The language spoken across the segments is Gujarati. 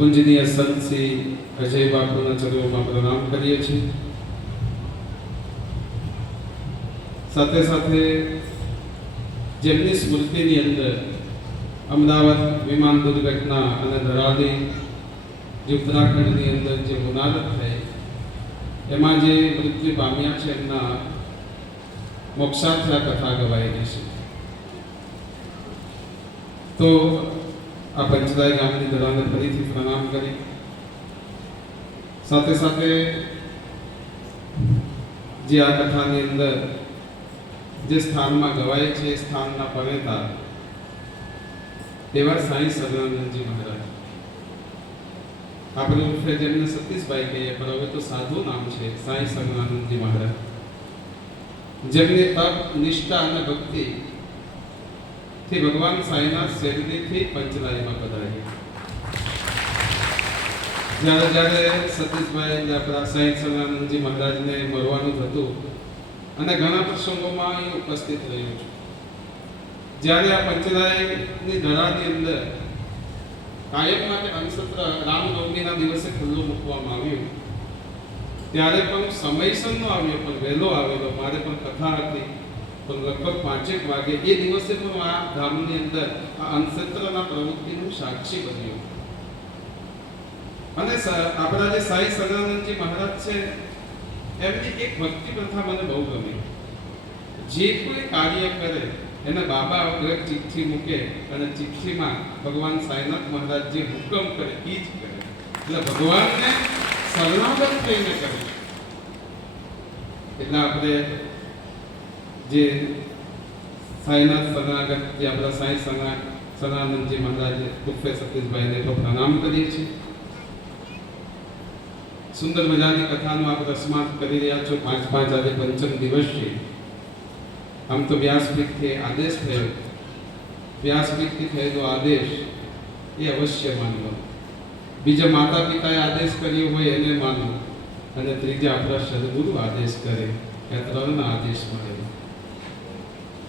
પૂજનીય સંત શ્રી અજય બાપુના ચરણોમાં પ્રણામ કરીએ છીએ. સાથે સાથે જેમની સ્મૃતિની અંદર અમદાવાદ વિમાન દુર્ઘટના અને ધરાલી જે ઉત્તરાખંડની અંદર જે મુનાદત થઈ, એમાં જે મૃત્યુ પામ્યા છે એમના મોક્ષાર્થના કથા ગવાયેલી છે. તો આ પંચદાય ગામની ધરાને ફરીથી પ્રણામ કરી. સાથે સાથે જે આ કથાની અંદર જે સ્થાનમાં ગવાય છે, એ સ્થાનના પરેતા તેવા સાંઈ સદાનંદજી મહારાજ. આપણે ઉર્ફે જેમને સતીશભાઈ કહીએ, પણ હવે તો સાધુ નામ છે, સાંઈ સગનાનંદજી મહારાજ. જેમની તપ, નિષ્ઠા અને ભક્તિ થી ભગવાન સાંઈના શરીરથી પંચલાયમાં પધાર્યા જ્યારે જ્યારે સતીશભાઈ આપણા સાંઈ સદાનંદજી મહારાજને મળવાનું હતું અને ઘણા પ્રસંગોમાં અહીં ઉપસ્થિત રહ્યો છું. જ્યારે આ પંચલાયની ધરાની અંદર કાયમ માટે અંશત્ર રામનવમીના દિવસે ખુલ્લું મૂકવામાં આવ્યું. ત્યારે પણ સમયસર નો આવ્યો, પણ વહેલો આવેલો. મારે પણ કથા હતી. પણ લગભગ પાંચેક વાગે એ દિવસે પણ આ ધામની અંદર આ અનસત્રના પ્રવૃત્તિનું સાક્ષી બન્યું. અને આપણા જે સાઈ સદાનંદજી મહારાજ છે, એમની એક ભક્તિ પ્રથા મને બહુ ગમી. જે કોઈ કાર્ય કરે, એને બાબા આગળ ચિઠ્ઠી મૂકે અને ચિઠ્ઠીમાં ભગવાન સાઈનાથ મહારાજ હુકમ કરે એ જ કરે. એટલે ભગવાનને શરણાગત થઈને કરે. એટલે આપણે જે સાંઈનાથ શરણાગત જે આપણા સાંઈ શરણા સનાનંદજી મહારાજ ઉર્ફે સતીશભાઈને તો પ્રણામ કરીએ છીએ. સુંદર મજાની કથાનો આપ રસમાત કરી રહ્યા છો. પાંચ પાંચ આજે પંચમ દિવસ છે. આમ તો વ્યાસપીઠથી આદેશ થયો. વ્યાસપીઠથી થયેલો આદેશ એ અવશ્ય માનવો. બીજા માતા પિતાએ આદેશ કર્યો હોય એને માનવો. અને ત્રીજા આપણા સદગુરુ આદેશ કરે. એ ત્રણના આદેશ મળે.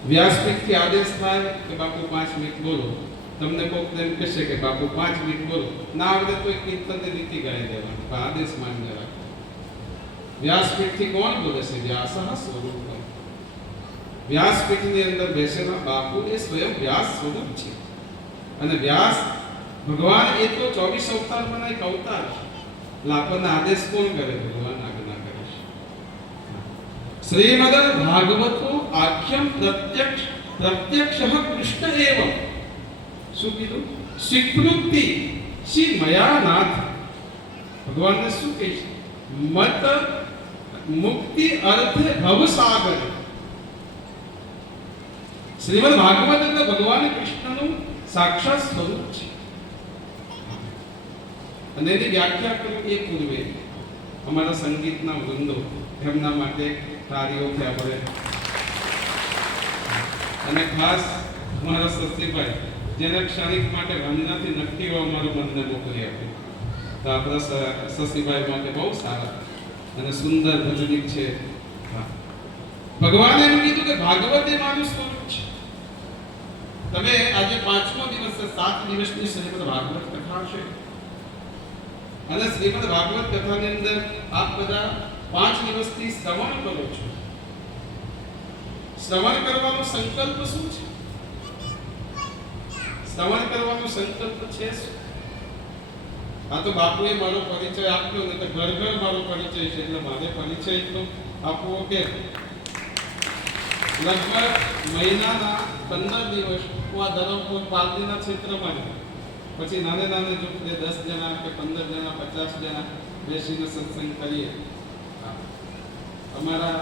વ્યાસપીઠથી આદેશ થાય કે બાપુ પાંચ મિનિટ બોલો. તમને કોક એમ કહેશે કે બાપુ પાંચ મિનિટ બોલો. ના આવડે તો એક કીર્તનની રીતિ ગાઈ દેવાની, પણ આદેશ માન્ય રાખો. વ્યાસપીઠથી કોણ બોલે છે? વ્યાસઃ સ્વરૂપ વ્યાસપીઠની અંદર બેસેલા બાપુ એ સ્વયં વ્યાસ સ્વરૂપ છે. અને વ્યાસ, ભગવાન એ તો ચોવીસ અવતારમાં એક અવતાર છે. આદેશ કોણ કરે? ભગવાન આજ્ઞા કરે છે. શ્રીમદ ભાગવતો આખ્યમ પ્રત્યક્ષ પ્રત્યક્ષ કૃષ્ણ એવ શું કીધું સ્વીકૃતિ શ્રી મયા નાથ ભગવાનને શું કહે છે મત મુક્તિ અર્થે ભવસાગર શ્રીમદ ભાગવત એટલે ભગવાન કૃષ્ણનું સાક્ષાત સ્વરૂપ છે અને એની વ્યાખ્યા કરવી એ પૂર્વે. અમારા સંગીતના વૃંદો એમના માટે તાળીઓથી આપણે અને ખાસ મારા સસ્તીભાઈ જેને ક્ષણિક માટે રમનાથી નક્કી હોવા મારું મનને મોકલી આપ્યું. તો આપણા સસ્તીભાઈ માટે બહુ સારા અને સુંદર ભજનિક છે. ભગવાને એમ કીધું કે ભાગવત એ મારું સ્વરૂપ છે. તમે આજે પાંચમો દિવસ સાત દિવસની શ્રીમદ ભાગવત કથા છે. અને શ્રીમદ ભાગવત કથાની અંદર આપ બધા પાંચ દિવસથી શ્રવણ કરો છો. શ્રવણ કરવાનો સંકલ્પ શું છે? શ્રવણ કરવાનો સંકલ્પ છે આ તો બાપુએ મારો પરિચય આપ્યો ને તો ઘર ઘર મારો પરિચય છે, એટલે મારે પરિચય તો આપવો કે લગભગ મહિનાના પંદર દિવસ, હું આ ધરમપુર પાલદીના ક્ષેત્રમાં પછી નાને નાને જૂથે દસ જણા કે પંદર જણા, પચાસ જણા બેસીને સત્સંગ કરીએ. અમારા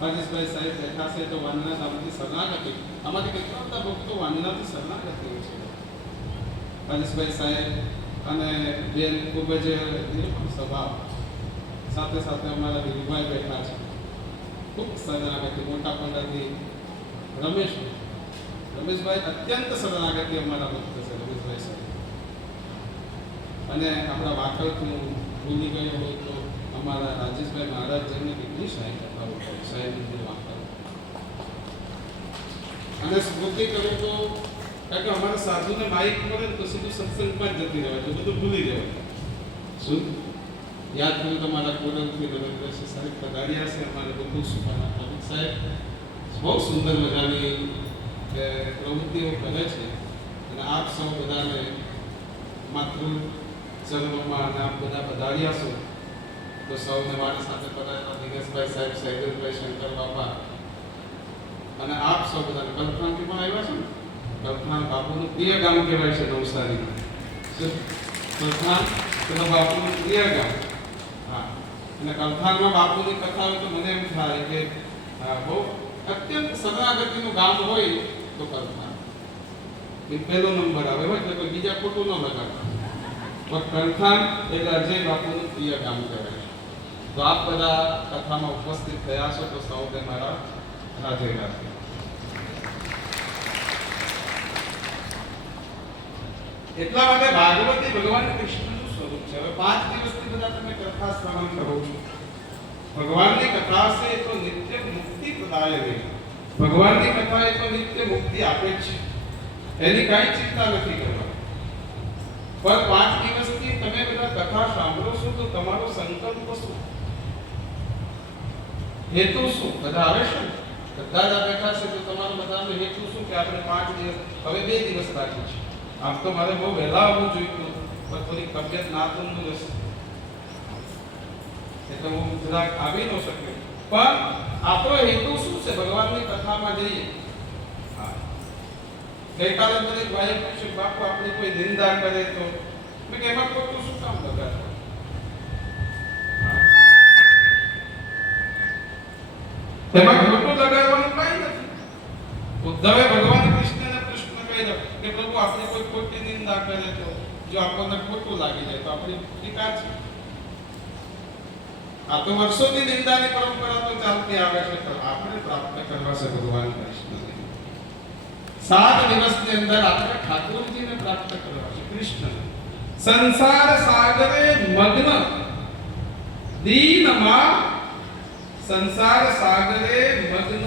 હરીશભાઈ સાહેબ, બેઠા છે તો વાનના નામથી શરણાગતિ. અમારી કેટલા બધા ભક્તો વાનનાથી શરણાગતિ છે? હરીશભાઈ સાહેબ અને બેન ખૂબ જ નિર્મળ સ્વભાવ. સાથે સાથે અમારા વિરુભાઈ બેઠા છે. ખૂબ શરણાગતિ, મોટા પંડાથી રમેશ રમેશભાઈ અત્યંત શરણાગતિ અમારા ભક્ત છે, રમેશભાઈ સાહેબ. અને આપણા વાકડથી હું ભૂલી ગયો હોય તો અમારા રાજેશભાઈ મહારાજ જેમની કેટલી સહાય અને સ્મૃતિ કરું તો, કારણ કે અમારા સાધુને માઇક મળે તો સીધું સત્સંગમાં જ જતી રહેવાય, તો બધું ભૂલી જવાય. શું? યાદ કર્યું તમારા કોરલથી નરેન્દ્રસિંહ સાહેબ પધાર્યા છે, અમારે બધું સુપાના પ્રમુખ સાહેબ. બહુ સુંદર મજાની પ્રવૃત્તિઓ કરે છે. અને આપ સૌ બધાને માતૃ અને આપ બધા પધાર્યા છો, તો સૌને મારી સાથે પધારેલા દિનેશભાઈ સાહેબ સૈદરભાઈ શંકર બાપા. અને આપ સૌ બધા કલ્પનાથી પણ આવ્યા છો ને? કલ્પના બાપુનું પ્રિય ગામ કહેવાય છે નવસારી? કલ્પના પેલા બાપુનું પ્રિય ગામ. હા. અને કલ્પનામાં બાપુની કથા હોય તો મને એમ થાય કે બહુ અત્યંત શરણાગતિનું ગામ હોય તો કલ્પના પહેલો નંબર આવે હોય, એટલે બીજા ખોટું ન લગાડતા. પણ કલથાન એટલે અજય બાપુનું પ્રિય ગામ કહેવાય છે. તો આપ બધા કથામાં ઉપસ્થિત થયા છો તો સૌને મારા રાધે રાધે. એટલા માટે ભાગવતી ભગવાન કૃષ્ણનું સ્વરૂપ છે. હવે પાંચ દિવસથી બધા તમે કથા શ્રવણ કરો છો. ભગવાનની કથા છે તો નિત્ય મુક્તિ પ્રદાય રહી ભગવાનની કથા એ તો નિત્ય મુક્તિ આપે છે. એની કાંઈ ચિંતા નથી કરવાની. પણ પાંચ દિવસથી તમે બધા કથા સાંભળો છો તો તમારો સંકલ્પ શું? હેતુ શું? બધા આવે છે ને? બધા જ આ બેઠા છે તો તમારો બધાનો હેતુ શું કે આપણે પાંચ દિવસ? હવે બે દિવસ બાકી છે. આમ તો મારે બહુ વહેલા આવવું જોઈતું હતું, પણ થોડી તબિયત નાતૂનનું રહેશે. એટલે હું જરાક આવી ન શક્યો. પણ આપણો હેતુ શું છે? ભગવાનની કથામાં જઈએ. હા. ગઈકાલે મને એક ભાઈએ પૂછ્યું બાપુ આપણે કોઈ નિંદા કરે તો? મેં કે એમાં ખોટું શું કામ લગાડો એમાં ખોટું લગાડવાનું કાંઈ નથી. ઉદ્ધવે ભગવાન કૃષ્ણને પ્રશ્ન કર્યો કે પ્રભુ, આપણે કોઈ ખોટી નિંદા કરે તો જો આપણને ખોટું લાગી જાય તો આપણી ટીકા છે આ તો વર્ષોથી નિંદાની પરંપરા તો ચાલતી આવે છે, પણ આપણે પ્રાપ્ત કરવા છે ભગવાન કૃષ્ણને. સાત દિવસની અંદર આપણે ઠાકોરજીને પ્રાપ્ત કરવા છે કૃષ્ણ સંસાર સાગરે મગ્ન. દીનમાં સંસાર સાગરે મગ્ન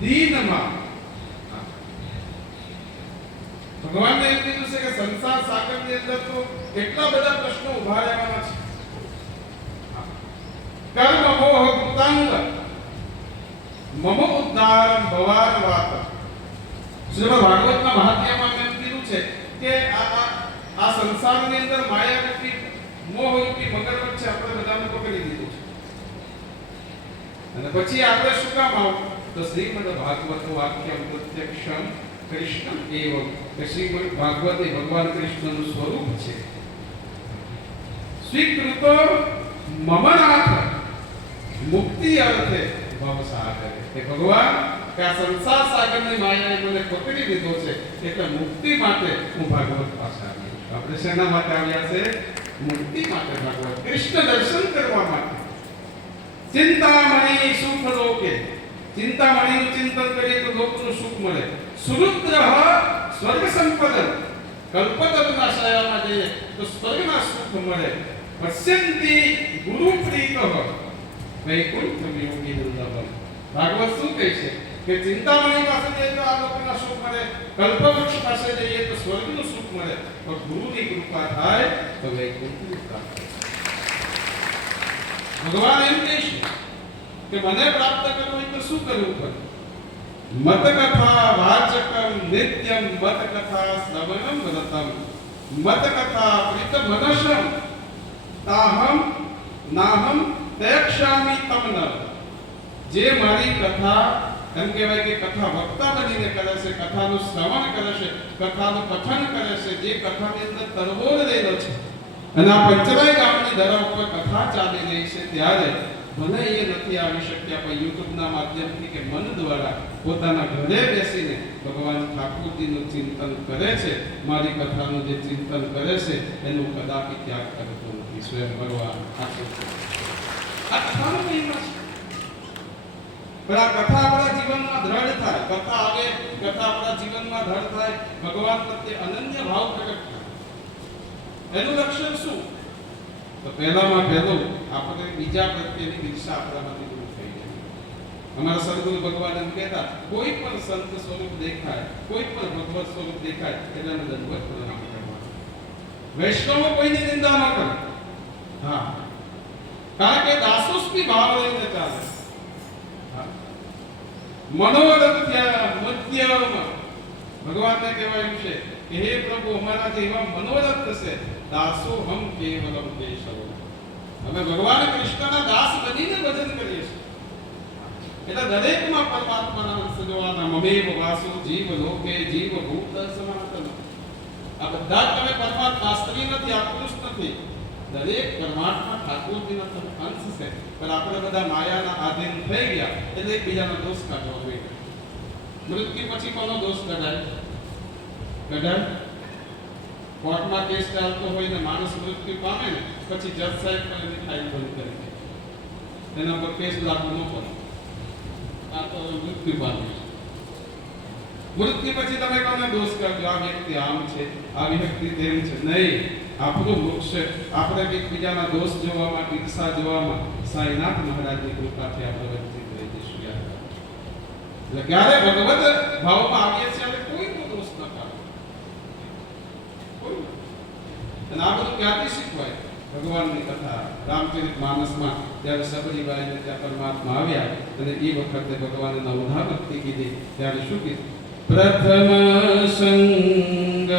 દીનમાં. ભગવાનને એમ કીધું છે કે સંસાર સાગરની અંદર તો એટલા બધા પ્રશ્નો ઊભા રહેવાના છે. કર્મ મોહ કૃતાંગ. મમ ઉદ્ધાર ભવાન વાત. શ્રીમદ ભાગવતના મહાત્મ્યમાં એમ કીધું છે કે આ આ સંસારની અંદર માયા રૂપી મોહ રૂપી મગરમચ્છ આપણે બધાને પકડી અને પછી આપણે શું કામ આવું? તો શ્રીમદ ભાગવત વાક્ય પ્રત્યક્ષમ કૃષ્ણ એવ કે શ્રીમદ ભાગવત એ ભગવાન કૃષ્ણનું સ્વરૂપ છે. સ્વીકૃતો મમનાથ મુક્તિ અર્થે ભવસાગરે કે ભગવાન, કે આ સંસાર સાગરની માયાએ મને પકડી લીધો છે, એટલે મુક્તિ માટે હું ભાગવત પાસે આવ્યો આપણે શેના માટે આવ્યા છે? મુક્તિ માટે ભાગવત. કૃષ્ણ દર્શન કરવા માટે. ચિંતામણી સુખ લોકે. ચિંતામણીનું ચિંતન કરીએ તો લોકનું સુખ મળે. સુરુદ્ર સ્વર્ગ સંપદ કલ્પતરુના શયામાં જઈએ તો સ્વર્ગના સુખ મળે. પશ્યંતી ગુરુ પ્રીતઃ વૈકુંઠ યોગી વૃંદાવન. ભાગવત શું કહે છે? કે ચિંતામણી પાસે જઈએ તો આ લોકોના સુખ મળે. કલ્પવૃક્ષ પાસે જઈએ તો સ્વર્ગનું સુખ મળે. પણ ગુરુની કૃપા થાય તો વૈકુંઠની પ્રાપ્તિ. ભગવાન એમ કહે છે કે મને પ્રાપ્ત કરવું હોય તો શું કરવું પડે મત કથા વાચકમ, નિત્યમ મત કથા શ્રવણમ રતમ મત કથા પ્રીત મનસમ તાહમ, નાહમ તેક્ષામી તમન જે મારી કથા, એમ કહેવાય કે કથા વક્તા બનીને કરે છે, કથાનું શ્રવણ કરે છે, કથાનું કથન કરે છે, જે કથાની અંદર તરબોળ રહેલો છે અને આ પંચરાય ગામની ધરા ઉપર કથા ચાલી રહી છે ત્યારે ભલે એ નથી આવી શક્યા પણ યુટ્યુબના માધ્યમથી કે મન દ્વારા પોતાના ઘરે બેસીને ભગવાન ઠાકોરજીનું ચિંતન કરે છે, મારી કથાનું જે ચિંતન કરે છે, એનું કદાપી ત્યાગ કરતો નથી. સ્વયં ભગવાન આ કથા આપણા જીવનમાં દ્રઢ થાય. કથા આવે, કથા આપણા જીવનમાં દ્રઢ થાય. ભગવાન પ્રત્યે અનન્ય ભાવ પ્રગટ થાય. એનું લક્ષણ શું? તો પહેલામાં પહેલું આપણે બીજા પ્રત્યેની ઈર્ષા આપણામાંથી દૂર થઈ જાય. અમારા સદગુરુ ભગવાન એમ કહેતા, કોઈ પણ સંત સ્વરૂપ દેખાય, કોઈ પણ ભગવત સ્વરૂપ દેખાય એટલે દંડવત પ્રણામ વૈષ્ણવ કોઈની નિંદા ન કરે. હા. કારણ કે દાસુસ્મી ભાવ લઈને ચાલે. હા. મનોરથ થયા, મધ્યમ. ભગવાનને કહેવાયું છે કે, હે પ્રભુ, અમારા જે એવા મનોરથ થશે દાસો હમ કેવલમ કેશવ અમે ભગવાન કૃષ્ણના દાસ બનીને ભજન કરીએ છીએ. એટલે દરેકમાં પરમાત્માના સંજોવાના જોવાના મમેવ વાસુ જીવ લોકે જીવ ભૂત સનાતન આ બધા તમે પરમાત્મા સ્ત્રી નથી આ નથી. દરેક પરમાત્મા ઠાકોરજીના અંશ છે. પણ આપણે બધા માયાના આધીન થઈ ગયા, એટલે એકબીજાનો દોષ કાઢવા જોઈએ. મૃત્યુ પછી કોનો દોષ કઢાય? કઢાય? કોર્ટમાં કેસ ચાલતો હોય ને માણસ મૃત્યુ પામે ને, પછી જજ સાહેબ પણ એની ફાઇલ બંધ કરી દે. એના પર કેસ લાગુ ન પડે. આ તો મૃત્યુ પામે મૃત્યુ પછી તમે કોને દોષ કરજો? આ વ્યક્તિ આમ છે, આ વ્યક્તિ તેમ છે. નહીં, આપણું મોક્ષ આપણે એકબીજાના દોષ જોવામાં ઈર્ષા જોવામાં સાંઈનાથ મહારાજની કૃપાથી આપણે વ્યક્તિ રહી જઈશું. એટલે ક્યારે ભગવત ભાવમાં આવીએ છીએ ત્યારે કોઈનો દોષ ન કાઢો કોઈનો. અને આ બધું ક્યાંથી શીખવાય? ભગવાનની કથા, રામચરિત માનસમાં જ્યારે સબરીબાઈને ત્યાં પરમાત્મા આવ્યા અને એ વખતે ભગવાને નવધા ભક્તિ કીધી, ત્યારે શું કીધું? પ્રથમ સંગ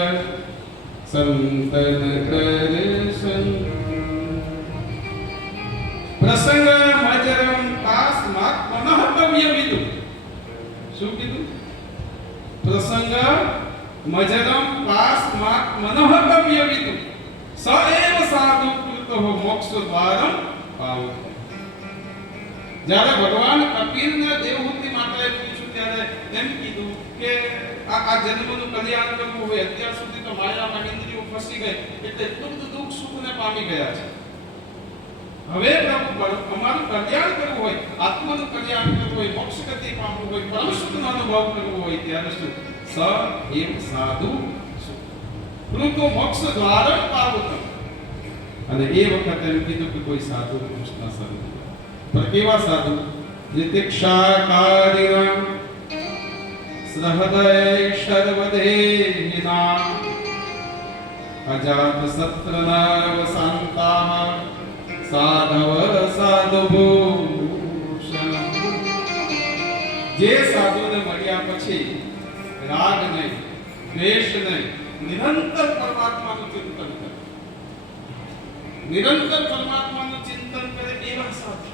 સંતન કરે સંગ. પ્રસંગ મજરમ પાસ માત મનઃ વિદુ શું કીધું? પ્રસંગ, મજરમ, પાસ માત મનઃ કવ્ય વિદુ સ એવ સાધુ કૃતઃ મોક્ષ દ્વારમ પાવો જ્યારે ભગવાન કપિલને દેવહૂતિ માટે પૂછ્યું ત્યારે તેમ કીધું કે આ આ જન્મનું કલ્યાણ કરવું હોય, અત્યાર સુધી તો માયામાં ઇન્દ્રિયો ફસી ગઈ, એટલે એટલું દુઃખ સુખને પામી ગયા છે. હવે પ્રભુ અમારું કલ્યાણ કરવું હોય, આત્માનું કલ્યાણ કરવું હોય, મોક્ષ ગતિ પામવું હોય, પરમ સુખનો અનુભવ કરવો હોય, ત્યારે શું? સ એમ સાધુ કૃતો મોક્ષ દ્વારમ પાવતમ અને એ વખતે એમ કીધું કે કોઈ સાધુ કૃષ્ણ સાધુ. પણ કેવા સાધુ? યતિક્ષાકારિણા સહદય સર્વદેહિના અજાત સત્રનવ શાંતા સાધવ સાધુ જે સાધુને મળ્યા પછી રાગ નહીં, દ્વેષ નહીં નિરંતર પરમાત્માનું ચિંતન કરે નિરંતર પરમાત્માનું ચિંતન કરે એવા સાધુ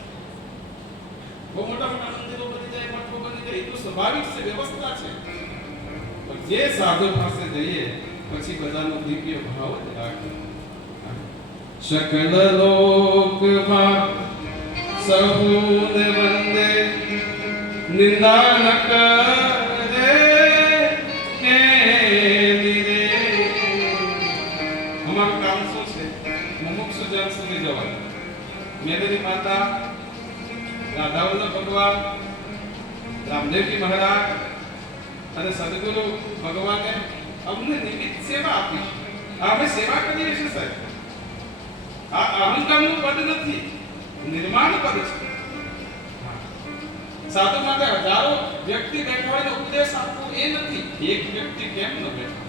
બહુ મોટા મોટા મંદિરો બની જાય મઠો બની જાય એ તો સ્વાભાવિક છે વ્યવસ્થા છે પણ જે સાધુ પાસે જઈએ પછી બધાનો દિવ્ય ભાવ જ રાખે સકલ લોકમાં સહુને વંદે નિંદા ન કરે માતા રાધાવલ્લભ ભગવાન, રામદેવજી મહારાજ અને સદગુરુ ભગવાને અમને નિમિત્ત સેવા આપી આપણે સેવા કરીએ છીએ સાહેબ. આ અહંકારનું પદ નથી, નિર્માણ પદ છે. સાધુ માટે હજારો વ્યક્તિ બેઠા હોય ઉપદેશ આપવો એ નથી. એક વ્યક્તિ કેમ ન બેઠા?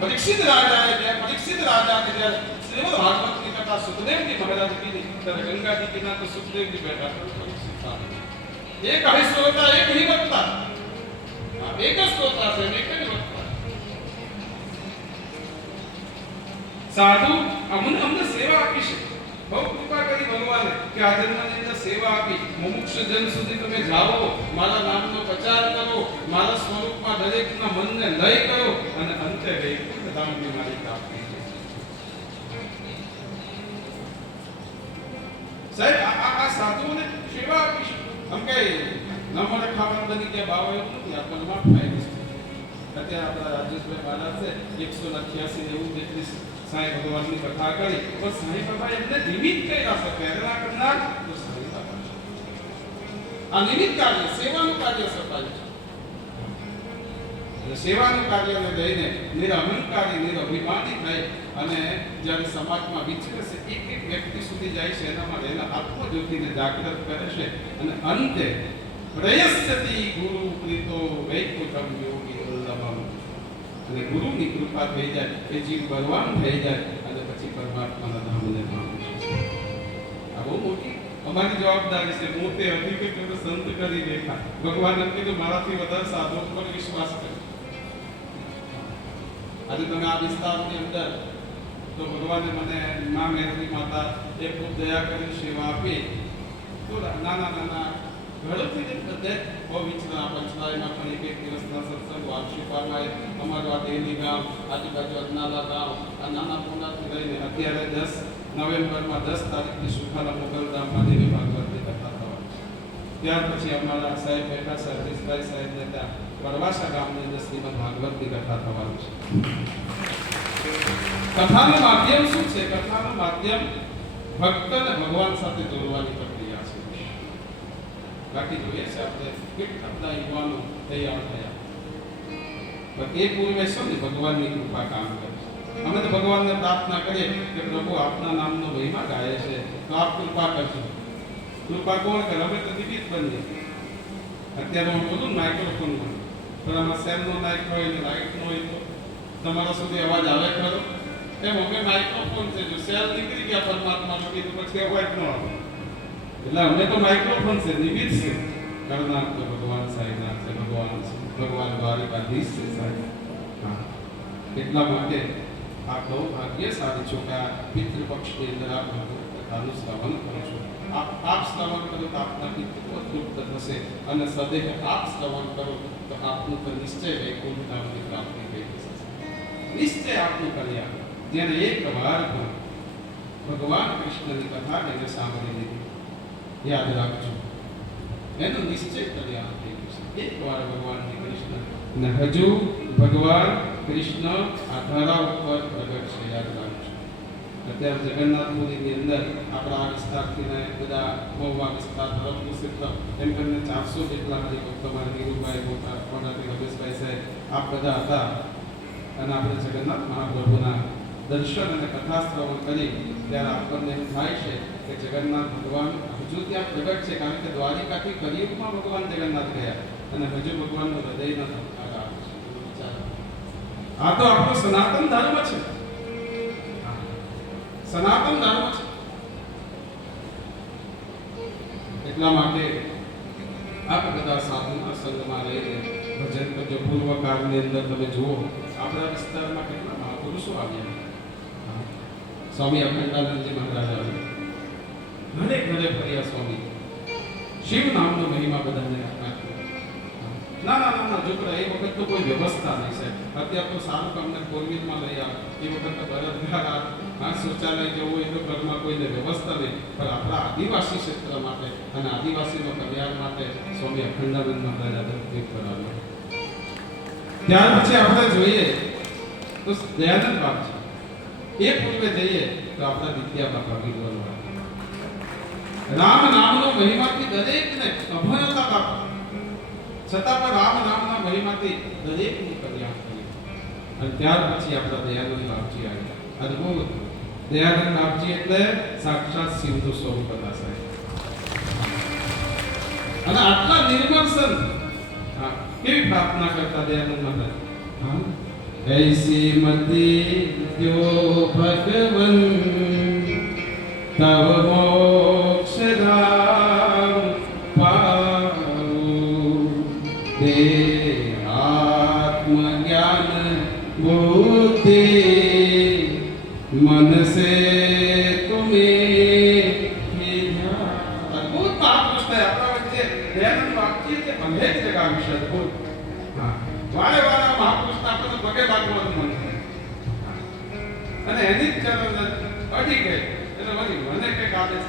પરીક્ષિત રાજાએ કે પરીક્ષિત રાજાને જ્યારે શ્રીમદ ભાગવતની કથા સુખદેવજી મહારાજ કીધી ત્યારે ગંગાજી કિનારે તો સુખદેવજી બેઠા હતા, પરીક્ષિત સાધુ. એક હરિશ્રોતા એક હિ વક્તા આ એક જ શ્રોતા છે અને એક જ વક્તા સાધુ અમને અમને સેવા આપી છે બહુ કૃપા કરી ભગવાને કે આ જન્મની અંદર સેવા આપી. મુમુક્ષ જન સુધી તમે જાઓ, મારા નામનો પ્રચાર કરો, મારા સ્વરૂપમાં દરેકના મનને લય કરો અને અંતે વૈકુંઠ ધામની મારી પ્રાપ્તિ સાહેબ, આ આ- સાધુઓને સેવા આપીશું એમ કે ન મળે બની ગયા બાવા એવું નથી, આ માફ થાય અને જ્યારે સમાજમાં વિચરે છે, એક એક વ્યક્તિ સુધી જાય છે એનામાં રહેલા આત્મજ્યોતિને જાગૃત કરે છે. અને અંતે પ્રયસ્યતિ ગુરુ પ્રીતો વૈકુટમ યોગી અને ગુરુની કૃપા થઈ જાય એ જીવ બળવાન થઈ જાય, અને પછી પરમાત્માના ધામને પામે છે. આ બહુ મોટી અમારી જવાબદારી છે. હું તે અધિક સંત કરી દેખા ભગવાન એમ કીધું, મારાથી વધારે સાધુ પર વિશ્વાસ કરે. આજે તમે આ વિસ્તારની અંદર તો ભગવાને મને મા મેત્રી માતા એ ખૂબ દયા કરી, સેવા આપી. તો નાના નાના ઘરોથી જ બધે બહુ વિચરા પંચલાયમાં પણ એક દિવસના સત્સંગ વાર્ષિકમાં અમારું આ દેલી ગામ, આજુબાજુ અજનાલા ગામ, આ નાના મોટાથી લઈને અત્યારે દસ નવેમ્બરમાં દસ તારીખથી સુખાના મોગલધામમાં દેવી ભાગવતની કથા થવાની ત્યાર પછી અમારા સાહેબ બેઠા છે હરીશભાઈ સાહેબને ત્યાં પરવાસા ગામની અંદર શ્રીમદ ભાગવતની કથા થવાની છે. કથાનું માધ્યમ શું છે? કથાનું માધ્યમ ભક્તને ભગવાન સાથે જોડવાની બાકી જોઈએ આપણે ફિટ આપણા યુવાનો તૈયાર થયા. પણ એ પૂર્વે શું ને ભગવાનની કૃપા કામ કરે અમે તો ભગવાનને પ્રાર્થના કરીએ કે પ્રભુ આપના નામનો મહિમા ગાય છે. તો આપ કૃપા કરશો કૃપા કોણ કરે? અમે તો નિમિત્ત બનીએ. અત્યારે હું બોલું માઇક્રોફોન માઇક્રોફોનમાં. પણ આમાં સેમનો માઇક હોય ને લાઇટનો હોય તો તમારા સુધી અવાજ આવે ખરો? એમ, અમે માઇક્રોફોન છે, જો સેલ નીકળી ગયા પરમાત્માનો કીધું પછી અવાજ ન આવે. એટલે અમે તો માઇક્રોફોન છે, નિમિત્ત છે. કરનાર તો ભગવાન સાંઈનાથ છે, ભગવાન ભગવાન દ્વારિકાધીશ છે સાહેબ. એટલા માટે આ બહુ ભાગ્યશાળી છો કે આ પિતૃપક્ષની અંદર આપ ભગવત કથાનું શ્રવણ કરો છો. આપ આપ શ્રવણ કરો તો આપના પિતૃ તૃપ્ત થશે અને સદૈવ આપ શ્રવણ કરો તો આપનું તો નિશ્ચય વૈકુંઠ ધામની પ્રાપ્તિ થઈ જશે. નિશ્ચય આપનું કલ્યાણ. જેને એક વાર પણ ભગવાન કૃષ્ણની કથા એને સાંભળી લીધી યાદ રાખજો. એનો નિશ્ચય કલ્યાણ થઈ જશે એક વાર ભગવાન શ્રી કૃષ્ણ ને હજુ ભગવાન કૃષ્ણ આ ધરા ઉપર પ્રગટ છે, યાદ રાખજો. અત્યારે જગન્નાથપુરીની અંદર આપણા આ વિસ્તારથી બધા મહુવા વિસ્તાર તરફનું ક્ષેત્ર, એમ કરીને ચારસો જેટલા હજી ભક્તો મારા ધીરુભાઈ મોટા મોટાથી રમેશભાઈ સાહેબ આ બધા હતા. અને આપણે જગન્નાથ મહાપ્રભુના દર્શન અને કથા શ્રવણ કરી, ત્યારે આપણને એમ થાય છે કે જગન્નાથ ભગવાન હજુ ત્યાં પ્રગટ છે, કારણ કે દ્વારિકાથી કલિયુગમાં ભગવાન જગન્નાથ ગયા અને હજુ ભગવાનનું હૃદયના છે આ તો આપણો સનાતન ધર્મ છે. સનાતન ધર્મ છે. એટલા માટે આપણે બધા સાધુના સંગમાં રહીને ભજન કરજો. પૂર્વ કાળની અંદર તમે જુઓ, આપણા વિસ્તારમાં કેટલા મહાપુરુષો આવ્યા. સ્વામી અખંડાનંદજી મહારાજ આવ્યા ઘરે ઘરે ફર્યા સ્વામી. શિવ નામનો મહિમા બધાને આપ્યો. ના ના ના ના છોકરા એ વખત તો કોઈ વ્યવસ્થા નહીં છે અત્યારે તો સારું તમને ફોર વ્હીલમાં લઈ આવ. એ વખત તો બળદગાડા હા શૌચાલય જવું હોય તો ઘરમાં કોઈને વ્યવસ્થા નહીં. પણ આપણા આદિવાસી ક્ષેત્ર માટે અને આદિવાસીનો કલ્યાણ માટે સ્વામી અખંડાનંદ મહારાજ આ કરાવ્યો ત્યાર પછી આપણે જોઈએ તો દયાનંદ બાપજી. એ પૂર્વે જઈએ તો આપણા વિદ્યા બાપા વિદ્વાન રામ નામનો મહિમાથી દરેકને અભયતા બાપા છતાં પણ રામ નામના મહિમાથી દરેકનું કલ્યાણ કર્યું અને ત્યાર પછી આપણા દયાનંદ બાપજી આવ્યા અદ્ભુત દયાનંદ બાપજી એટલે સાક્ષાત શિવનું સ્વરૂપ હતા સાહેબ અને આટલા નિર્મળ સંત હા, કેવી પ્રાર્થના કરતા દયાનંદ મહારાજ હા ऐसी मति जो भगवन तव मोक्ष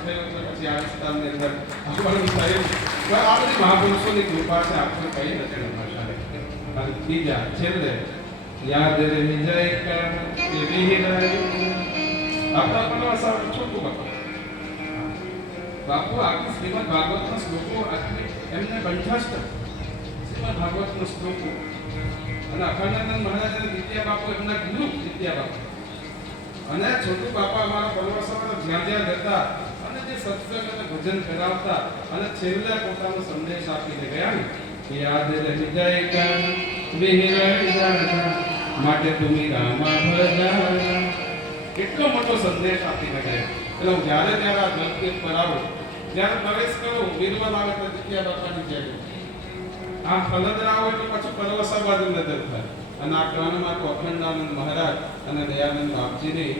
બાપા બાપુ, આખી શ્રીમદ ભાગવતના શ્લોકો એમને કંઠસ્થ. શ્રીમદ ભાગવતનો શ્લોકો. અને અખંડાનંદ મહારાજ અને દિત્યા એમના ગુરુ દિત્યા બાપુ. અને છોટું બાપા અમારા પરવસમાં જ્યાં જ્યાં અને ભજન કરાવતા અને છેલ્લે પોતાનો સંદેશ આપીને ગયા માટે તુમી રામા એટલો મોટો સંદેશ આપીને ગયા. એટલે હું જ્યારે જ્યારે આ ધરતી પર આવું ત્યારે પ્રવેશ કરું વીરવલ આવે તો દિત્યા બાપાની જય. આ ફલદરા આવે તો પછી પરવસા બાજુ નજર થાય. અને આ ક્રમમાં અખંડાનંદ મહારાજ અને દયાનંદ બાપજીની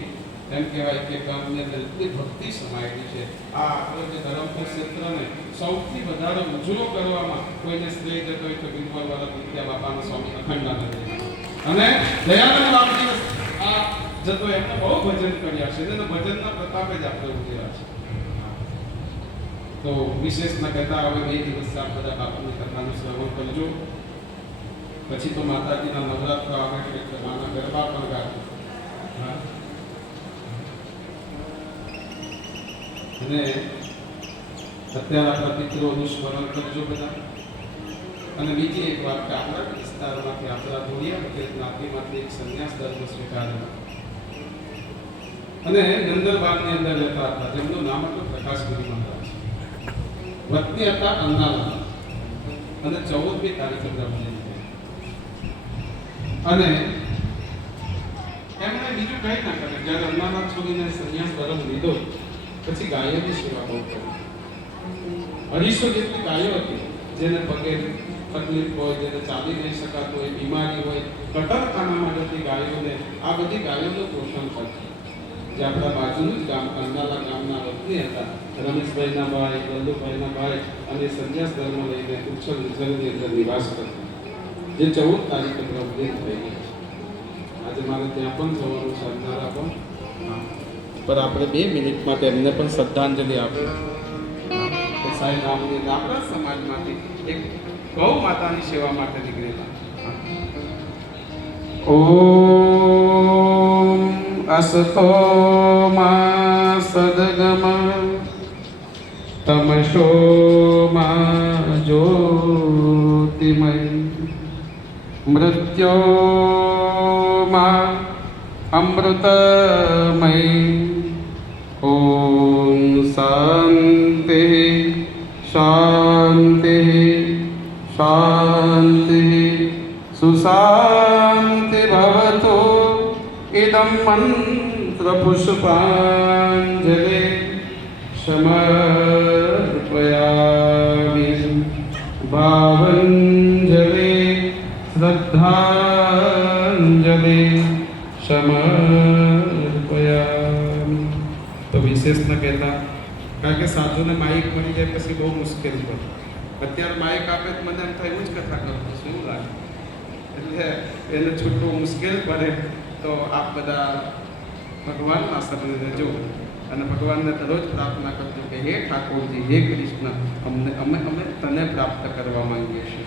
એમ કહેવાય કે અંદર એટલી ભક્તિ સમાયેલી છે. આ આપણો જે ધરમપુર ક્ષેત્રને સૌથી વધારે ઉજળો કરવામાં કોઈને શ્રેય જતો હોય તો બિરબલ વાળા વિદ્યા બાપાનો સ્વામી અખંડાનંદ અને દયાનંદ બાપજી આ જતો એમને બહુ ભજન કર્યા છે. અને ભજનના પ્રતાપે જ આપણે ઉજવ્યા છે. તો વિશેષ ન કહેતા હવે બે દિવસ આપ બધા બાપુની કથાનું શ્રવણ કરજો. પછી તો માતાજીના નવરાત્ર આવે એટલે માના ગરબા પણ ગાજો. હા. અને અત્યારે આપણા પિતૃઓનું સ્મરણ કરજો બધા. અને બીજી એક વાત કે આપણા વિસ્તારમાંથી આપણા ધોળિયા વખતે જ્ઞાતિમાંથી એક સંન્યાસ ધર્મ સ્વીકાર્યો. અને નંદરબાગની અંદર રહેતા હતા. જેમનું નામ હતું પ્રકાશગીરી મહારાજ. વતની હતા અન્નાલા અને ચૌદમી તારીખે બ્રહ્મજયંતિ અને એમણે બીજું કંઈ ના કરે જ્યારે અંદાલા છોડીને સંન્યાસ ધર્મ લીધો પછી ગાયોની સેવા બહુ કરી અઢીસો જેટલી ગાયો હતી, જેને પગે તકલીફ હોય, જેને ચાલી નહીં શકાતું હોય, બીમારી હોય કટરખાનામાં જતી ગાયોને, આ બધી ગાયોનું પોષણ કરતી જે આપણા બાજુનું જ ગામ કંદાલા ગામના વતની હતા, રમેશભાઈના ભાઈ વલ્લુભાઈના ભાઈ અને સંન્યાસ ધર્મ લઈને ઉચ્છલ રિઝર્વની અંદર નિવાસ કરતા. જે ચૌદ તારીખે પ્રવૃત્તિ થઈ ગઈ આજે મારે ત્યાં પણ જવાનું છે, અંધારા પણ. પર આપણે બે મિનિટ માટે એમને પણ શ્રદ્ધાંજલિ આપીએ કે સાહેબ નામની આપણા સમાજમાંથી એક ગૌ માતાની સેવા માટે નીકળેલા ઓમ અસતો મા સદગમ તમશો મા જ્યોતિમય મૃત્યો મા અમૃતમય શાંતિ શાંતિ સુશાંતિ ભવતુ ઇદં મંત્ર પુષ્પાંજલિ સમર્પયામિ ભાવંજલિ શ્રદ્ધાંજલિ સમર્પયામિ તો વિશેષ ન કહેતા કારણ કે સાધુને માઇક મળી જાય પછી બહુ મુશ્કેલ પડે. અત્યારે માઇક આપે તો મને એમ થાય એવું જ કથા કરું શું લાગે એટલે એને છૂટવું મુશ્કેલ પડે. તો આપ બધા ભગવાનમાં સમય રહેજો અને ભગવાનને દરરોજ પ્રાર્થના કરજો કે, હે ઠાકોરજી, હે કૃષ્ણ, અમને અમે અમે તને પ્રાપ્ત કરવા માંગીએ છીએ.